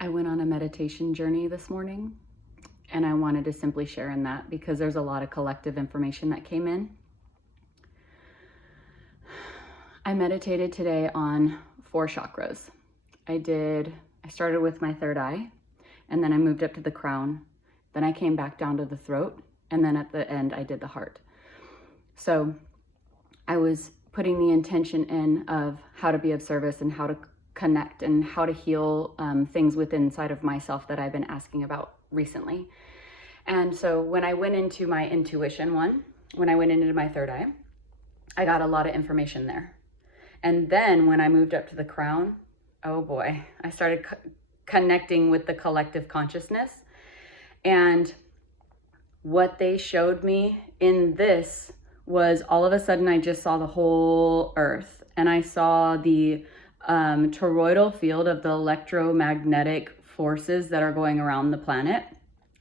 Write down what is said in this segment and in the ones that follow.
I went on a meditation journey this morning, and I wanted to simply share in that because there's a lot of collective information that came in. I meditated today on 4 chakras. I started with my third eye, and then I moved up to the crown. Then I came back down to the throat, and then at the end I did the heart. So I was putting the intention in of how to be of service and how to connect and how to heal things within inside of myself that I've been asking about recently. And so when I went into my intuition when I went into my third eye, I got a lot of information there. And then when I moved up to the crown, oh boy, I started connecting with the collective consciousness. And what they showed me in this was all of a sudden I just saw the whole earth, and I saw the toroidal field of the electromagnetic forces that are going around the planet.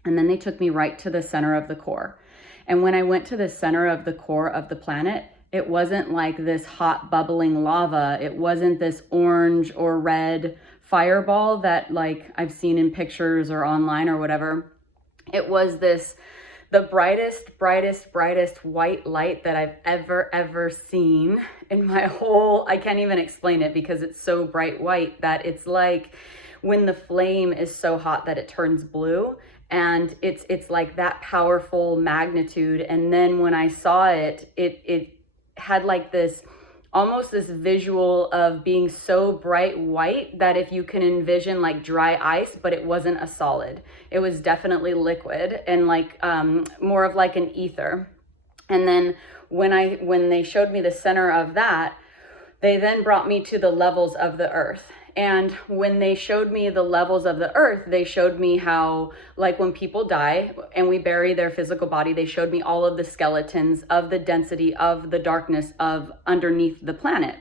And then they took me right to the center of the core. And when I went to the center of the core of the planet, it wasn't like this hot bubbling lava. It wasn't this orange or red fireball that like I've seen in pictures or online or whatever. It was the brightest white light that I've ever seen in my whole, I can't even explain it because it's so bright white that it's like when the flame is so hot that it turns blue, and it's like that powerful magnitude. And then when I saw it, it had like this, almost this visual of being so bright white that if you can envision like dry ice, but it wasn't a solid. It was definitely liquid and like more of like an ether. And then when they showed me the center of that, they then brought me to the levels of the earth. And when they showed me the levels of the earth, they showed me how, like when people die and we bury their physical body, they showed me all of the skeletons of the density of the darkness of underneath the planet.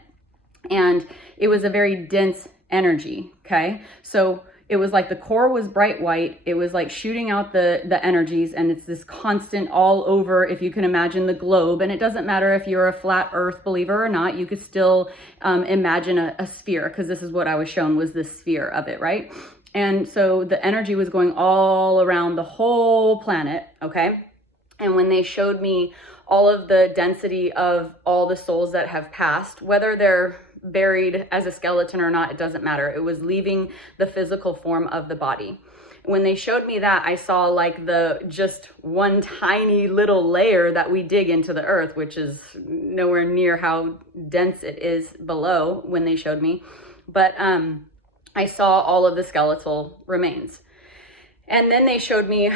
And it was a very dense energy, okay? So it was like the core was bright white. It was like shooting out the energies, and it's this constant all over, if you can imagine the globe. And it doesn't matter if you're a flat earth believer or not, you could still imagine a sphere, because this is what I was shown, was this sphere of it, right? And so the energy was going all around the whole planet, okay? And when they showed me all of the density of all the souls that have passed, whether they're buried as a skeleton or not, it doesn't matter. It was leaving the physical form of the body. When they showed me that, I saw like the just one tiny little layer that we dig into the earth, which is nowhere near how dense it is below when they showed me. But I saw all of the skeletal remains. And then they showed me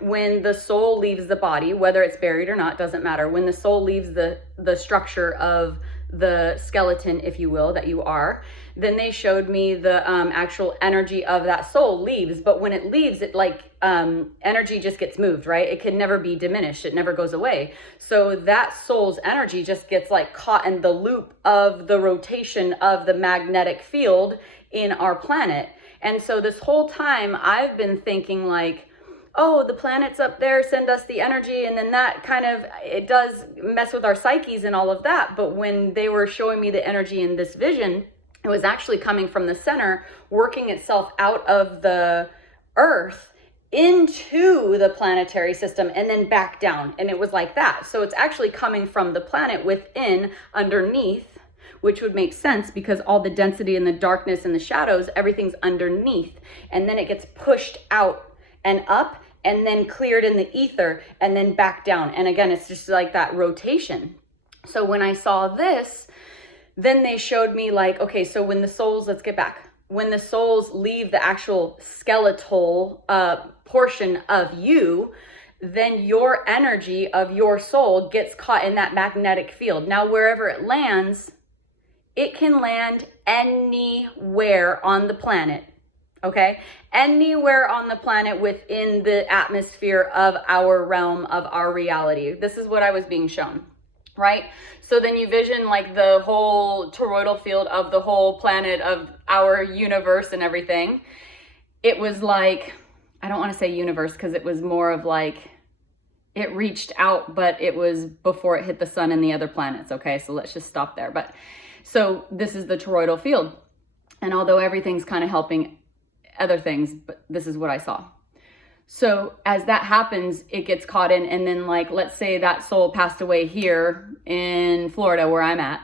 when the soul leaves the body, whether it's buried or not, doesn't matter. When the soul leaves the structure of the skeleton, if you will, that you are, then they showed me the actual energy of that soul leaves. But when it leaves, it like energy just gets moved, right? It can never be diminished. It never goes away. So that soul's energy just gets like caught in the loop of the rotation of the magnetic field in our planet. And so this whole time I've been thinking like, oh, the planets up there send us the energy, and then that kind of, it does mess with our psyches and all of that. But when they were showing me the energy in this vision, it was actually coming from the center, working itself out of the earth into the planetary system and then back down. And it was like that. So it's actually coming from the planet within, underneath, which would make sense because all the density and the darkness and the shadows, everything's underneath. And then it gets pushed out and up and then cleared in the ether and then back down. And again, it's just like that rotation. So when I saw this, then they showed me like, okay, so when the souls, let's get back. When the souls leave the actual skeletal portion of you, then your energy of your soul gets caught in that magnetic field. Now, wherever it lands, it can land anywhere on the planet. Okay, anywhere on the planet within the atmosphere of our realm, of our reality. This is what I was being shown, right? So then you vision like the whole toroidal field of the whole planet, of our universe and everything. It was like, I don't want to say universe because it was more of like, it reached out, but it was before it hit the sun and the other planets. Okay, so let's just stop there. But so this is the toroidal field. And although everything's kind of helping other things, but this is what I saw. So as that happens, it gets caught in, and then like, let's say that soul passed away here in Florida where I'm at,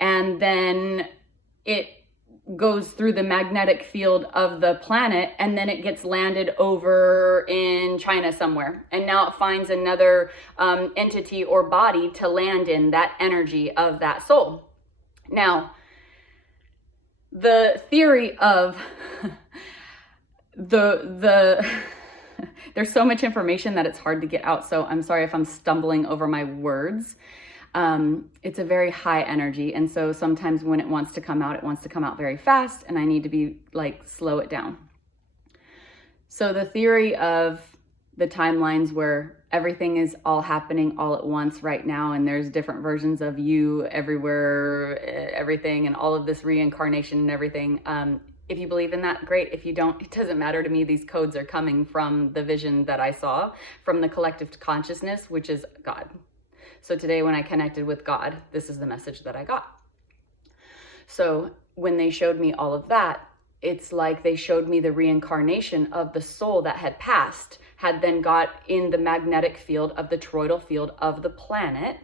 and then it goes through the magnetic field of the planet, and then it gets landed over in China somewhere. And now it finds another entity or body to land in, that energy of that soul. Now, the theory of there's so much information that it's hard to get out. So I'm sorry if I'm stumbling over my words. It's a very high energy. And so sometimes when it wants to come out, it wants to come out very fast, and I need to be like, slow it down. So the theory of the timelines where everything is all happening all at once right now, and there's different versions of you everywhere, everything, and all of this reincarnation and everything. If you believe in that, great. If you don't, it doesn't matter to me. These codes are coming from the vision that I saw, from the collective consciousness, which is God. So today when I connected with God, this is the message that I got. So when they showed me all of that, it's like they showed me the reincarnation of the soul that had passed, had then got in the magnetic field of the toroidal field of the planet,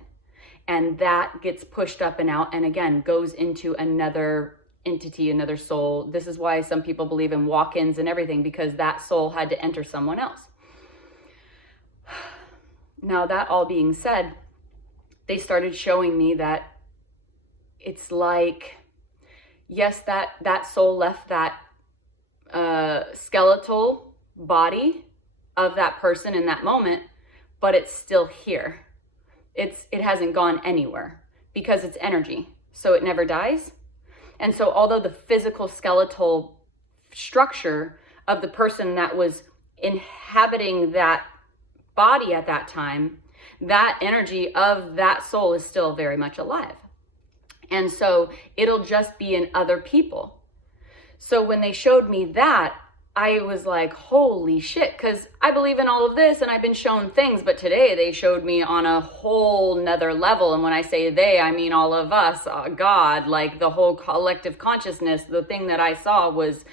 and that gets pushed up and out, and again, goes into another entity, another soul. This is why some people believe in walk-ins and everything, because that soul had to enter someone else. Now, that all being said, they started showing me that it's like, yes, that soul left that skeletal body of that person in that moment, but it's still here. It hasn't gone anywhere because it's energy. So it never dies. And so although the physical skeletal structure of the person that was inhabiting that body at that time, that energy of that soul is still very much alive. And so it'll just be in other people. So when they showed me that, I was like, holy shit, because I believe in all of this and I've been shown things, but today they showed me on a whole nother level. And when I say they, I mean all of us, God, like the whole collective consciousness. The thing that I saw was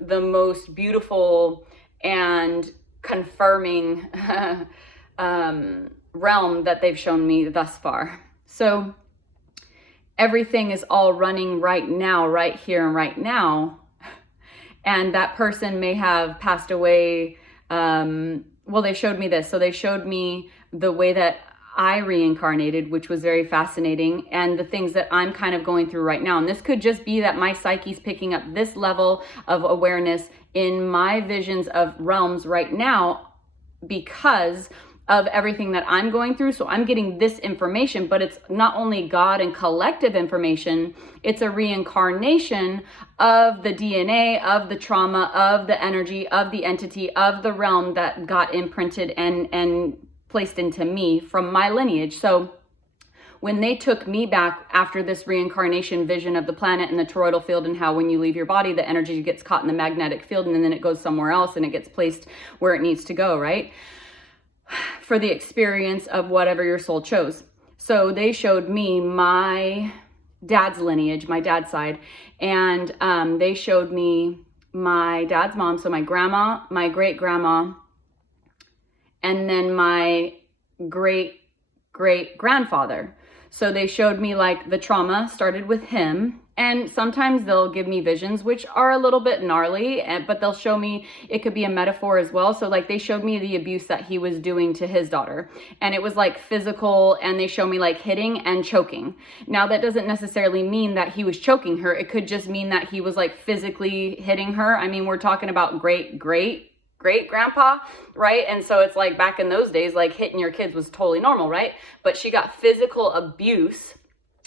the most beautiful and confirming realm that they've shown me thus far. So everything is all running right now, right here and right now. And that person may have passed away. Well, they showed me this. So they showed me the way that I reincarnated, which was very fascinating, and the things that I'm kind of going through right now. And this could just be that my psyche's picking up this level of awareness in my visions of realms right now because of everything that I'm going through. So I'm getting this information, but it's not only God and collective information, it's a reincarnation of the DNA, of the trauma, of the energy, of the entity, of the realm that got imprinted and placed into me from my lineage. So when they took me back after this reincarnation vision of the planet and the toroidal field, and how when you leave your body, the energy gets caught in the magnetic field and then it goes somewhere else and it gets placed where it needs to go, right? For the experience of whatever your soul chose. So they showed me my dad's lineage, my dad's side, and they showed me my dad's mom, so my grandma, my great grandma, and then my great great grandfather. So they showed me like the trauma started with him. And sometimes they'll give me visions, which are a little bit gnarly, but they'll show me, it could be a metaphor as well. So like they showed me the abuse that he was doing to his daughter, and it was like physical, and they show me like hitting and choking. Now that doesn't necessarily mean that he was choking her. It could just mean that he was like physically hitting her. I mean, we're talking about great grandpa, right? And so it's like back in those days, like hitting your kids was totally normal, right? But she got physical abuse.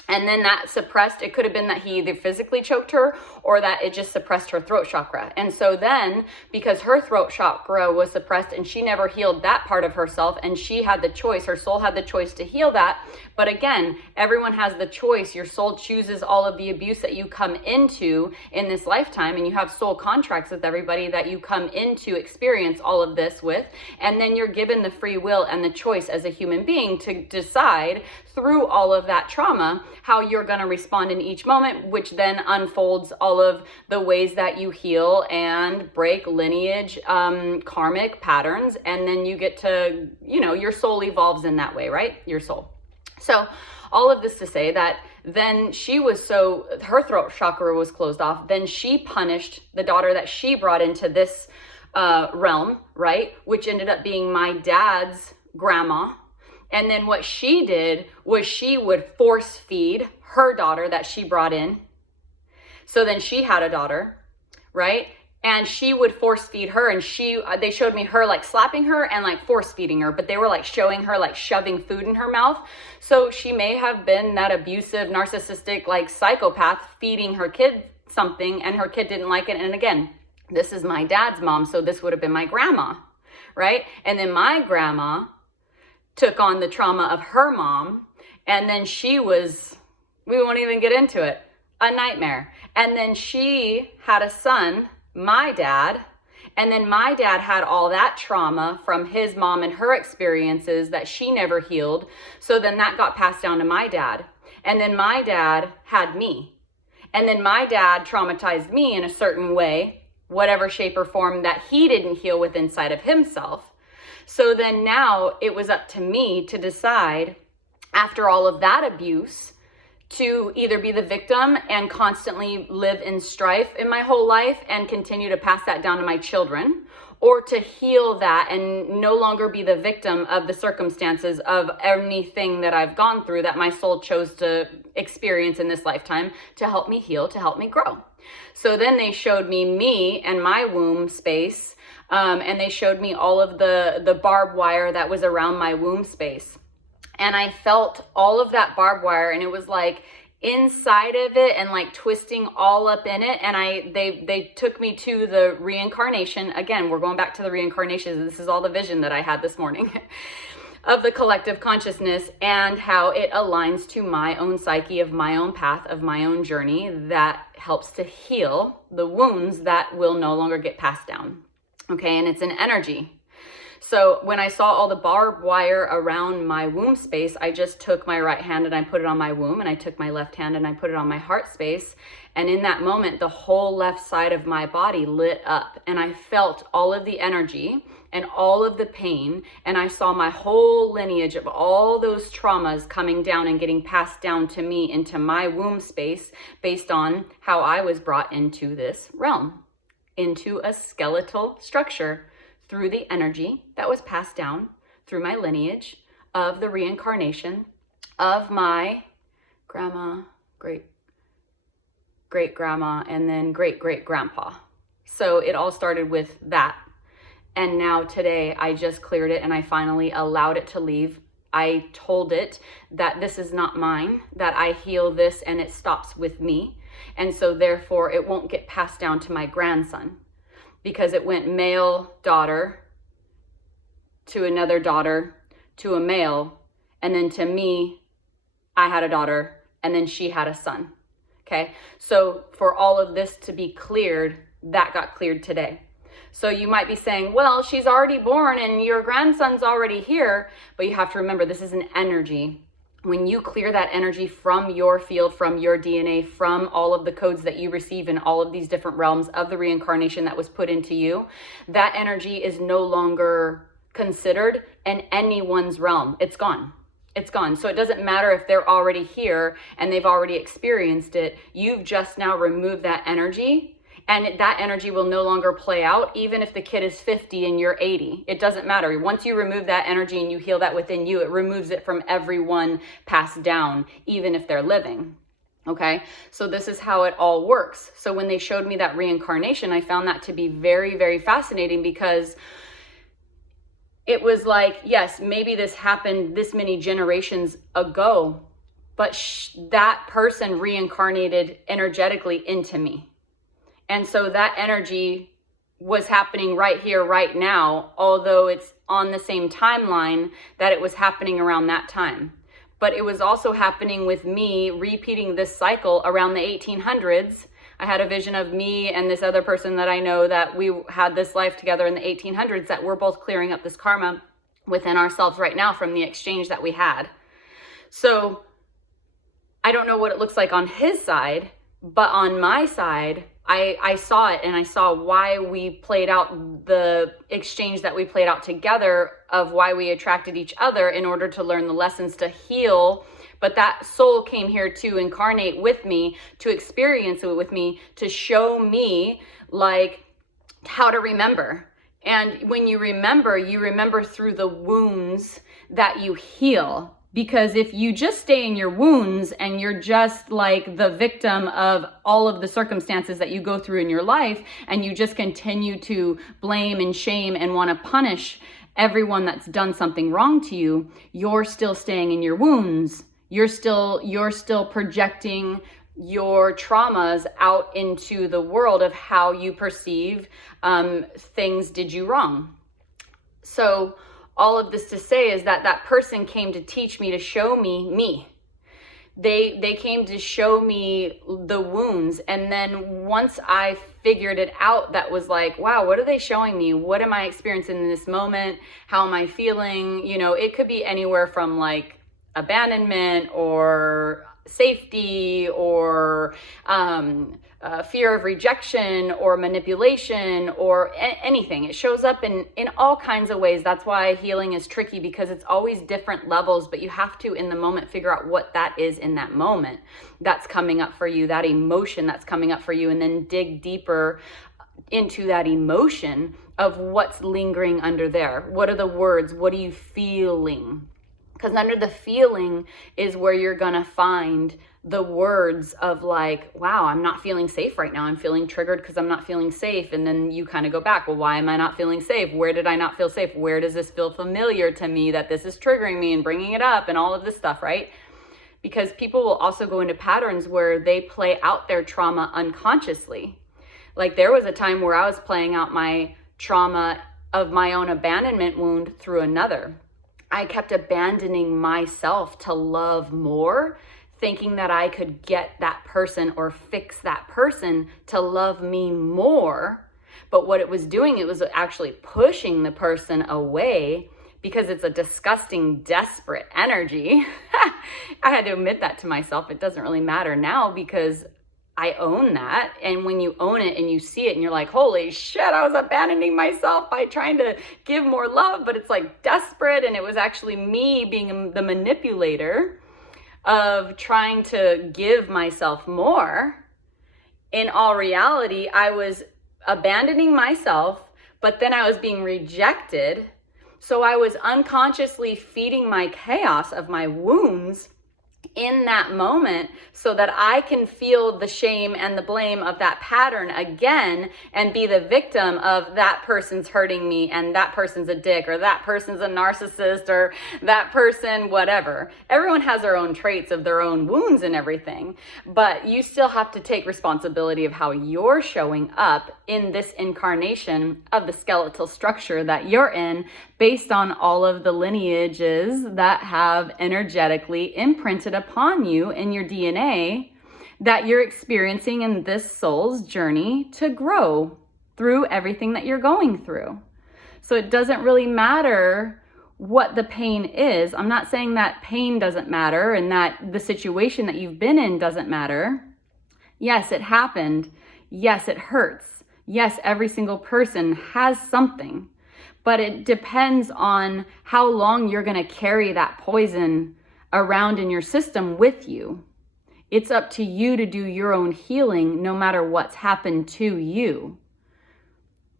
And then that suppressed, it could have been that he either physically choked her or that it just suppressed her throat chakra. And so then, because her throat chakra was suppressed and she never healed that part of herself, and she had the choice, her soul had the choice to heal that. But again, everyone has the choice. Your soul chooses all of the abuse that you come into in this lifetime, and you have soul contracts with everybody that you come into experience all of this with. And then you're given the free will and the choice as a human being to decide through all of that trauma, how you're going to respond in each moment, which then unfolds all of the ways that you heal and break lineage, karmic patterns. And then you get to, your soul evolves in that way, right? Your soul. So all of this to say that then her throat chakra was closed off. Then she punished the daughter that she brought into this realm, right? Which ended up being my dad's grandma. And then what she did was she would force feed her daughter that she brought in. So then she had a daughter, right? And she would force feed her, and they showed me her like slapping her and like force feeding her, but they were like showing her like shoving food in her mouth. So she may have been that abusive, narcissistic, like psychopath feeding her kid something, and her kid didn't like it. And again, this is my dad's mom, so this would have been my grandma, right? And then my grandma took on the trauma of her mom, and then we won't even get into it, a nightmare. And then she had a son, my dad, and then my dad had all that trauma from his mom and her experiences that she never healed. So then that got passed down to my dad. And then my dad had me. And then my dad traumatized me in a certain way, whatever shape or form that he didn't heal with inside of himself. So then now it was up to me to decide, after all of that abuse, to either be the victim and constantly live in strife in my whole life and continue to pass that down to my children, or to heal that and no longer be the victim of the circumstances of anything that I've gone through that my soul chose to experience in this lifetime to help me heal, to help me grow. So then they showed me and my womb space, and they showed me all of the barbed wire that was around my womb space. And I felt all of that barbed wire, and it was like inside of it and like twisting all up in it. And they took me to the reincarnation. Again, we're going back to the reincarnation. This is all the vision that I had this morning of the collective consciousness and how it aligns to my own psyche, of my own path, of my own journey that helps to heal the wounds that will no longer get passed down. Okay, and it's an energy. So when I saw all the barbed wire around my womb space, I just took my right hand and I put it on my womb, and I took my left hand and I put it on my heart space. And in that moment, the whole left side of my body lit up, and I felt all of the energy and all of the pain. And I saw my whole lineage of all those traumas coming down and getting passed down to me into my womb space based on how I was brought into this realm, into a skeletal structure, through the energy that was passed down through my lineage of the reincarnation of my grandma, great grandma, and then great grandpa. So it all started with that. And now today I just cleared it, and I finally allowed it to leave. I told it that this is not mine, that I heal this and it stops with me. And so therefore it won't get passed down to my grandson, because it went male daughter to another daughter to a male, and then to me, I had a daughter, and then she had a son. Okay, so for all of this to be cleared, that got cleared today. So you might be saying, well, she's already born and your grandson's already here, but you have to remember, this is an energy. When you clear that energy from your field, from your DNA, from all of the codes that you receive in all of these different realms of the reincarnation that was put into you, that energy is no longer considered in anyone's realm. It's gone. It's gone. So it doesn't matter if they're already here and they've already experienced it. You've just now removed that energy, and that energy will no longer play out, even if the kid is 50 and you're 80. It doesn't matter. Once you remove that energy and you heal that within you, it removes it from everyone passed down, even if they're living. Okay, so this is how it all works. So when they showed me that reincarnation, I found that to be very, very fascinating, because it was like, yes, maybe this happened this many generations ago, but that person reincarnated energetically into me. And so that energy was happening right here, right now, although it's on the same timeline that it was happening around that time. But it was also happening with me repeating this cycle around the 1800s. I had a vision of me and this other person that I know, that we had this life together in the 1800s, that we're both clearing up this karma within ourselves right now from the exchange that we had. So I don't know what it looks like on his side, but on my side, I saw it, and I saw why we played out the exchange that we played out together, of why we attracted each other in order to learn the lessons to heal. But that soul came here to incarnate with me, to experience it with me, to show me like how to remember. And when you remember through the wounds that you heal. Because if you just stay in your wounds and you're just like the victim of all of the circumstances that you go through in your life, and you just continue to blame and shame and want to punish everyone that's done something wrong to you, you're still staying in your wounds. You're still projecting your traumas out into the world of how you perceive things did you wrong. So all of this to say is that that person came to teach me, to show me. They came to show me the wounds. And then once I figured it out, that was like, wow, what are they showing me? What am I experiencing in this moment? How am I feeling? You know, it could be anywhere from like abandonment or safety or fear of rejection or manipulation or anything. It shows up in all kinds of ways. That's why healing is tricky, because it's always different levels, but you have to in the moment figure out what that is in that moment that's coming up for you, that emotion that's coming up for you, and then dig deeper into that emotion of what's lingering under there. What are the words? What are you feeling? Because under the feeling is where you're going to find the words of like, wow, I'm not feeling safe right now. I'm feeling triggered because I'm not feeling safe. And then you kind of go back, well, why am I not feeling safe? Where did I not feel safe? Where does this feel familiar to me that this is triggering me and bringing it up and all of this stuff, right? Because people will also go into patterns where they play out their trauma unconsciously. Like there was a time where I was playing out my trauma of my own abandonment wound through another. I kept abandoning myself to love more, thinking that I could get that person or fix that person to love me more. But what it was doing, it was actually pushing the person away, because it's a disgusting, desperate energy. I had to admit that to myself. It doesn't really matter now because I own that. And when you own it and you see it and you're like, holy shit, I was abandoning myself by trying to give more love, but it's like desperate. And it was actually me being the manipulator of trying to give myself more. In all reality, I was abandoning myself, but then I was being rejected. So I was unconsciously feeding my chaos of my wounds in that moment so that I can feel the shame and the blame of that pattern again and be the victim of that person's hurting me and that person's a dick or that person's a narcissist or that person, whatever. Everyone has their own traits of their own wounds and everything, but you still have to take responsibility of how you're showing up in this incarnation of the skeletal structure that you're in, based on all of the lineages that have energetically imprinted upon you in your DNA that you're experiencing in this soul's journey to grow through everything that you're going through. So it doesn't really matter what the pain is. I'm not saying that pain doesn't matter and that the situation that you've been in doesn't matter. Yes, it happened. Yes, it hurts. Yes, every single person has something. But it depends on how long you're going to carry that poison around in your system with you. It's up to you to do your own healing no matter what's happened to you.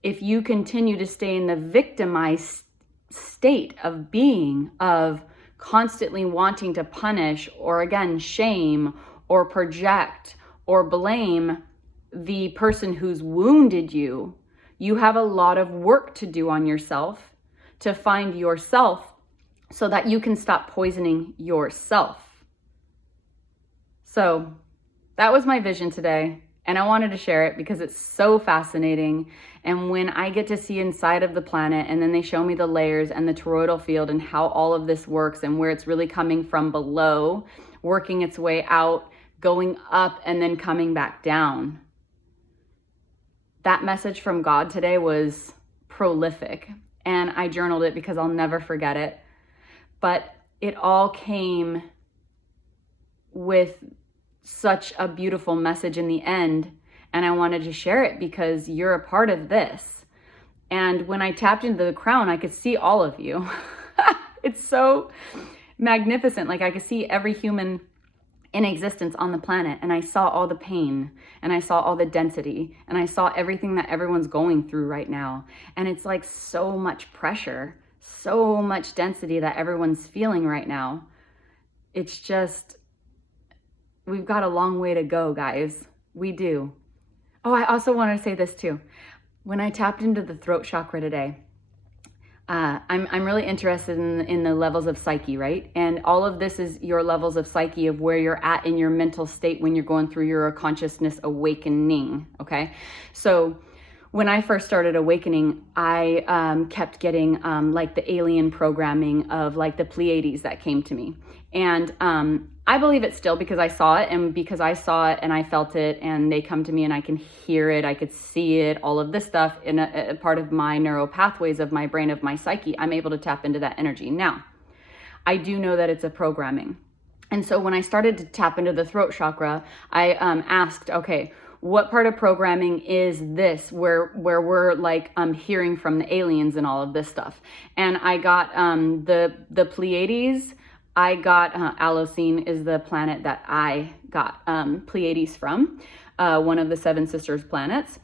If you continue to stay in the victimized state of being, of constantly wanting to punish or again shame or project or blame the person who's wounded you, you have a lot of work to do on yourself to find yourself so that you can stop poisoning yourself. So that was my vision today, and I wanted to share it because it's so fascinating. And when I get to see inside of the planet, and then they show me the layers and the toroidal field and how all of this works and where it's really coming from below, working its way out, going up, and then coming back down. That message from God today was prolific, and I journaled it because I'll never forget it. But it all came with such a beautiful message in the end. And I wanted to share it because you're a part of this. And when I tapped into the crown, I could see all of you. It's so magnificent. Like I could see every human in existence on the planet, and I saw all the pain, and I saw all the density, and I saw everything that everyone's going through right now. And it's like so much pressure, so much density that everyone's feeling right now. It's just, we've got a long way to go, guys. We do. Oh, I also want to say this too. When I tapped into the throat chakra today, I'm really interested in the levels of psyche, right? And all of this is your levels of psyche of where you're at in your mental state when you're going through your consciousness awakening, okay? So when I first started awakening, I kept getting like the alien programming of like the Pleiades that came to me. And I believe it still because I saw it, and because I saw it and I felt it, and they come to me and I can hear it, I could see it, all of this stuff in a part of my neural pathways of my brain, of my psyche. I'm able to tap into that energy. Now, I do know that it's a programming. And so when I started to tap into the throat chakra, I asked, okay, what part of programming is this where we're like hearing from the aliens and all of this stuff? And I got the Pleiades. I got Alocene is the planet that I got Pleiades from, one of the Seven Sisters planets.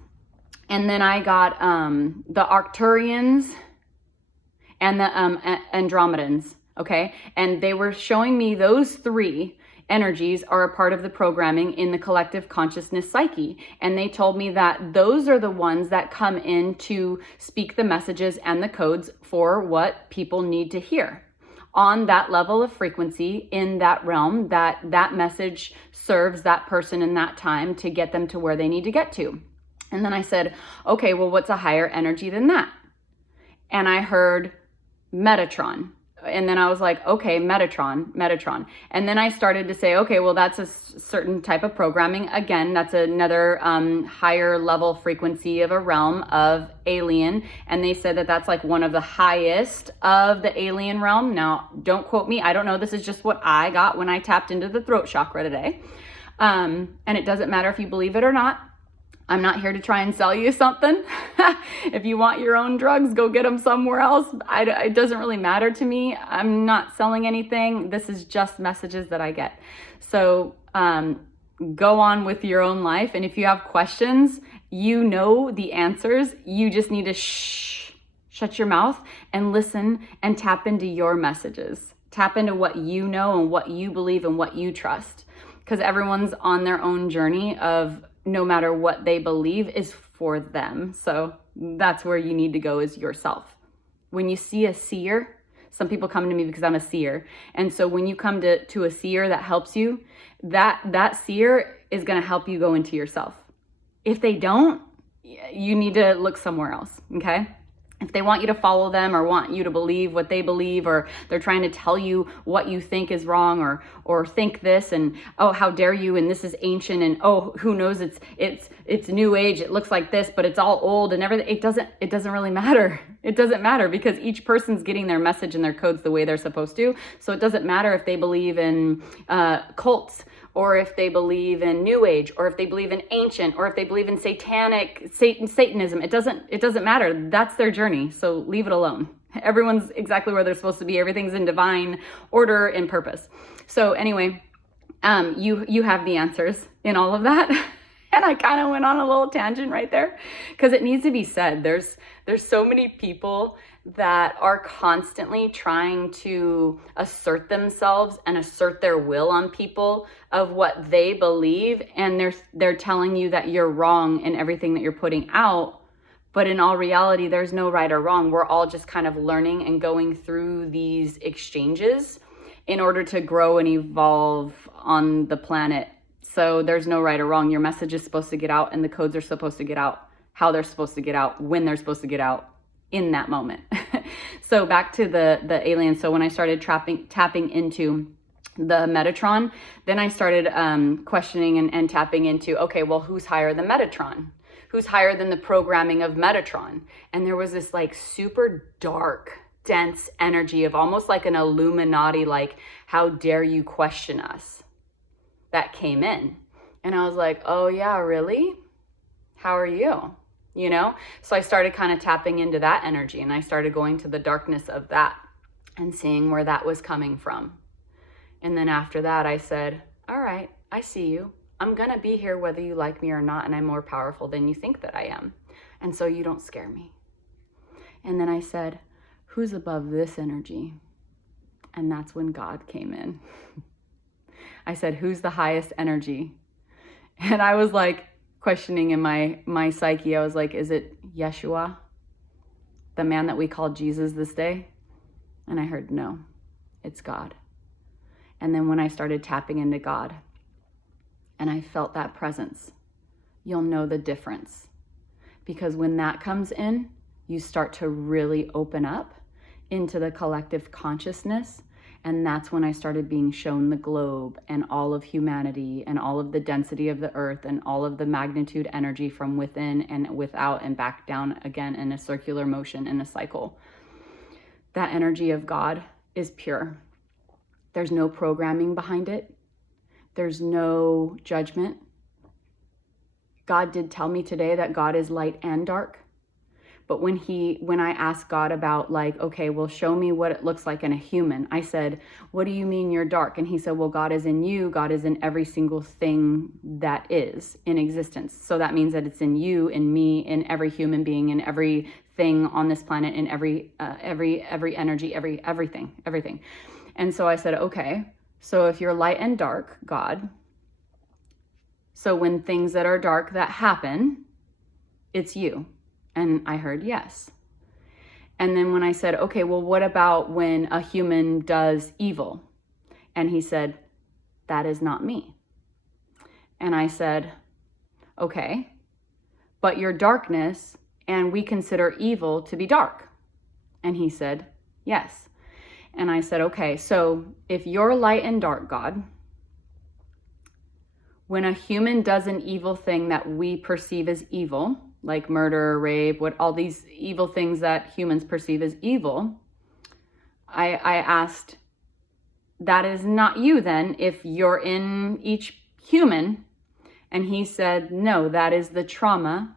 And then I got the Arcturians and the Andromedans, okay? And they were showing me those three energies are a part of the programming in the collective consciousness psyche. And they told me that those are the ones that come in to speak the messages and the codes for what people need to hear. On that level of frequency, in that realm, that message serves that person in that time to get them to where they need to get to. And then I said, okay, well, what's a higher energy than that? And I heard Metatron. And then I was like, okay, Metatron. And then I started to say, okay, well, that's a certain type of programming. Again, that's another higher level frequency of a realm of alien. And they said that that's like one of the highest of the alien realm. Now, don't quote me. I don't know. This is just what I got when I tapped into the throat chakra today. And it doesn't matter if you believe it or not. I'm not here to try and sell you something. If you want your own drugs, go get them somewhere else. It doesn't really matter to me. I'm not selling anything. This is just messages that I get. So go on with your own life. And if you have questions, you know the answers. You just need to shut your mouth and listen and tap into your messages. Tap into what you know and what you believe and what you trust. Because everyone's on their own journey of no matter what they believe is for them. So that's where you need to go, is yourself. When you see a seer, some people come to me because I'm a seer. And so when you come to a seer that helps you, that seer is going to help you go into yourself. If they don't, you need to look somewhere else, okay? If they want you to follow them or want you to believe what they believe, or they're trying to tell you what you think is wrong, or think this, and oh, how dare you, and this is ancient, and oh, who knows, it's new age, it looks like this, but it's all old and everything. It doesn't really matter. It doesn't matter because each person's getting their message and their codes the way they're supposed to. So it doesn't matter if they believe in cults, or if they believe in new age, or if they believe in ancient, or if they believe in Satanism. It doesn't matter. That's their journey. So leave it alone. Everyone's exactly where they're supposed to be. Everything's in divine order and purpose. So anyway, you have the answers in all of that. And I kind of went on a little tangent right there because it needs to be said. There's so many people that are constantly trying to assert themselves and assert their will on people of what they believe, and they're telling you that you're wrong in everything that you're putting out. But in all reality, there's no right or wrong. We're all just kind of learning and going through these exchanges in order to grow and evolve on the planet. So there's no right or wrong. Your message is supposed to get out, and the codes are supposed to get out, how they're supposed to get out, when they're supposed to get out in that moment. So back to the aliens. So when I started tapping into the Metatron, then I started questioning and tapping into, okay, well, who's higher than Metatron? Who's higher than the programming of Metatron? And there was this like super dark, dense energy of almost like an Illuminati, like, how dare you question us? that came in. And I was like, oh yeah, really? How are you? You know? So I started kind of tapping into that energy, and I started going to the darkness of that and seeing where that was coming from. And then after that, I said, all right, I see you. I'm going to be here whether you like me or not, and I'm more powerful than you think that I am. And so you don't scare me. And then I said, who's above this energy? And that's when God came in. I said, who's the highest energy? And I was like questioning in my psyche. I was like, is it Yeshua, the man that we call Jesus this day? And I heard, no, it's God. And then when I started tapping into God and I felt that presence, you'll know the difference. Because when that comes in, you start to really open up into the collective consciousness. And that's when I started being shown the globe and all of humanity and all of the density of the earth and all of the magnitude energy from within and without and back down again in a circular motion in a cycle. That energy of God is pure. There's no programming behind it. There's no judgment. God did tell me today that God is light and dark. But when I asked God about like, okay, well, show me what it looks like in a human, I said, what do you mean you're dark? And he said, well, God is in you. God is in every single thing that is in existence. So that means that it's in you, in me, in every human being, in everything on this planet, in every energy, everything. And so I said, okay, so if you're light and dark, God, so when things that are dark that happen, it's you. And I heard yes. And then when I said, okay, well, what about when a human does evil? And he said, that is not me. And I said, okay, but your darkness, and we consider evil to be dark. And he said, yes. And I said, okay, so if you're light and dark, God, when a human does an evil thing that we perceive as evil, like murder, rape, all these evil things that humans perceive as evil, I asked, that is not you then, if you're in each human? And he said, no, that is the trauma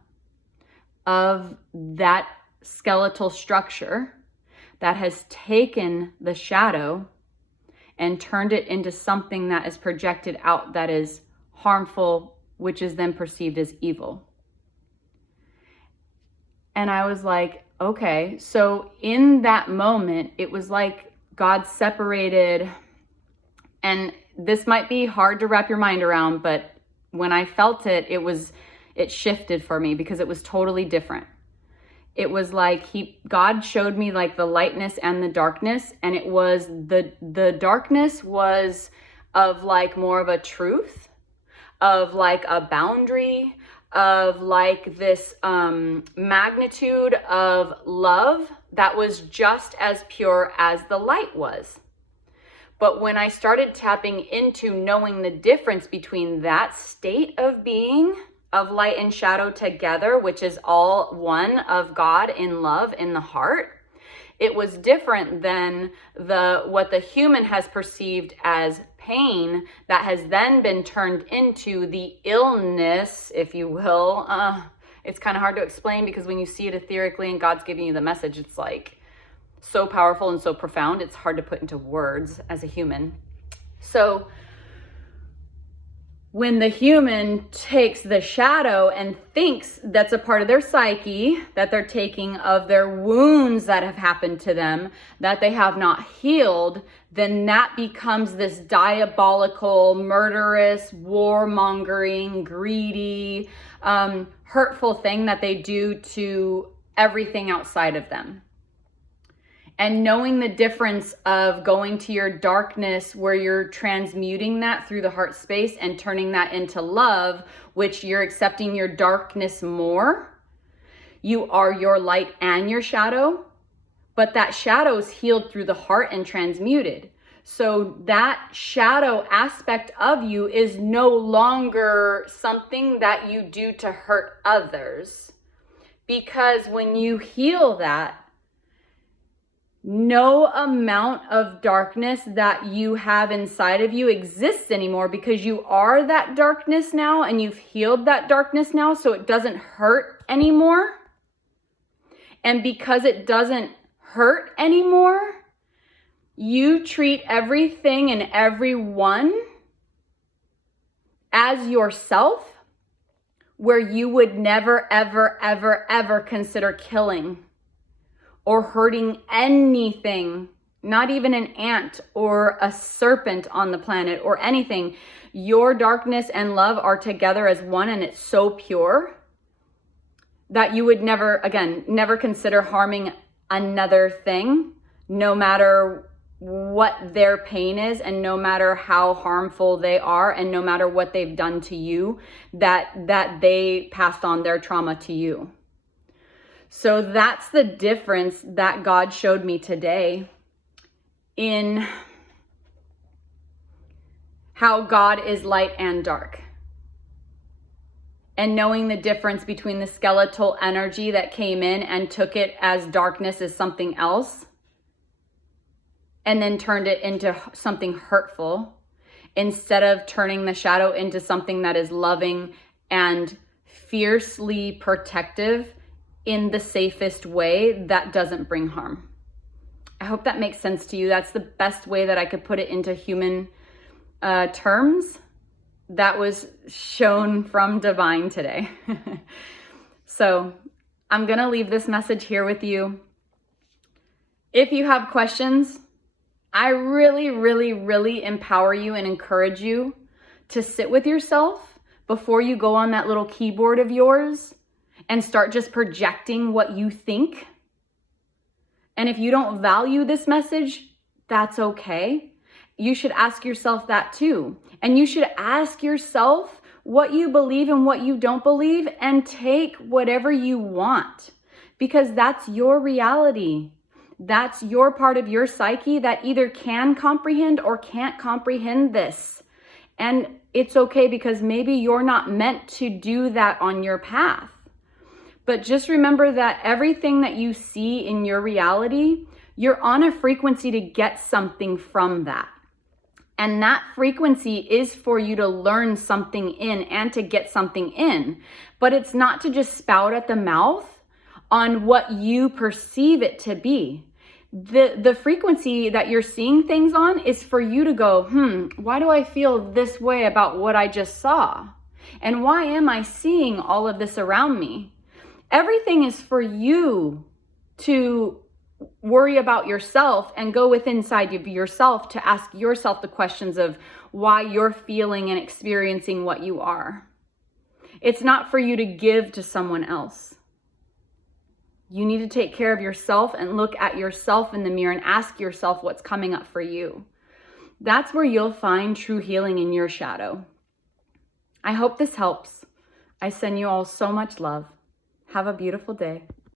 of that skeletal structure that has taken the shadow and turned it into something that is projected out that is harmful, which is then perceived as evil. And I was like, okay, so in that moment, it was like God separated, and this might be hard to wrap your mind around, but when I felt it, it shifted for me because it was totally different. It was like God showed me like the lightness and the darkness, and it was the darkness was of like more of a truth, of like a boundary, of like this magnitude of love that was just as pure as the light was. But when I started tapping into knowing the difference between that state of being, of light and shadow together, which is all one of God in love in the heart, it was different than what the human has perceived as pain that has then been turned into the illness, if you will. It's kind of hard to explain because when you see it etherically and God's giving you the message, it's like so powerful and so profound. It's hard to put into words as a human. So when the human takes the shadow and thinks that's a part of their psyche, that they're taking of their wounds that have happened to them, that they have not healed, then that becomes this diabolical, murderous, warmongering, greedy, hurtful thing that they do to everything outside of them. And knowing the difference of going to your darkness where you're transmuting that through the heart space and turning that into love, which you're accepting your darkness more. You are your light and your shadow, but that shadow is healed through the heart and transmuted. So that shadow aspect of you is no longer something that you do to hurt others. Because when you heal that, No amount of darkness that you have inside of you exists anymore, because you are that darkness now and you've healed that darkness now, so it doesn't hurt anymore. And because it doesn't hurt anymore, you treat everything and everyone as yourself, where you would never, ever, ever, ever consider killing or hurting anything, not even an ant or a serpent on the planet or anything. Your darkness and love are together as one, and it's so pure that you would never, again, never consider harming another thing, no matter what their pain is and no matter how harmful they are and no matter what they've done to you, that they passed on their trauma to you. So that's the difference that God showed me today in how God is light and dark. And knowing the difference between the skeletal energy that came in and took it as darkness as something else, and then turned it into something hurtful, instead of turning the shadow into something that is loving and fiercely protective in the safest way that doesn't bring harm. I hope that makes sense to you. That's the best way that I could put it into human terms. That was shown from Divine today. So I'm going to leave this message here with you. If you have questions, I really, really, really empower you and encourage you to sit with yourself before you go on that little keyboard of yours and start just projecting what you think. And if you don't value this message, that's okay. You should ask yourself that too. And you should ask yourself what you believe and what you don't believe, and take whatever you want, because that's your reality. That's your part of your psyche that either can comprehend or can't comprehend this. And it's okay, because maybe you're not meant to do that on your path. But just remember that everything that you see in your reality, you're on a frequency to get something from that. And that frequency is for you to learn something in and to get something in. But it's not to just spout at the mouth on what you perceive it to be. The frequency that you're seeing things on is for you to go, why do I feel this way about what I just saw? And why am I seeing all of this around me? Everything is for you to worry about yourself and go within inside of yourself to ask yourself the questions of why you're feeling and experiencing what you are. It's not for you to give to someone else. You need to take care of yourself and look at yourself in the mirror and ask yourself what's coming up for you. That's where you'll find true healing in your shadow. I hope this helps. I send you all so much love. Have a beautiful day.